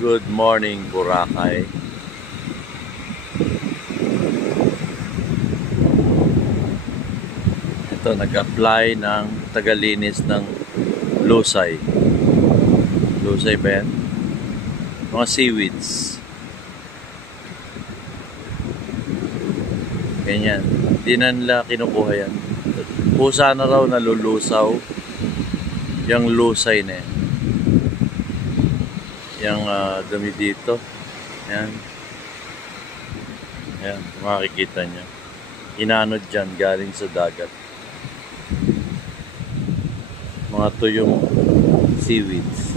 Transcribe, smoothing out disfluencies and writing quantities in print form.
Good morning, Boracay. Ito, nag-apply ng tagalinis ng lusay. Lusay ba yan? Mga seaweeds. Ganyan. Hindi na nila kinukuha yan. Pusa na raw nalulusaw yung lusay na yan. Yung dumi dito. Yan. Yan, makikita nyo. Inanod dyan, galing sa dagat. Mga tuyong seaweeds.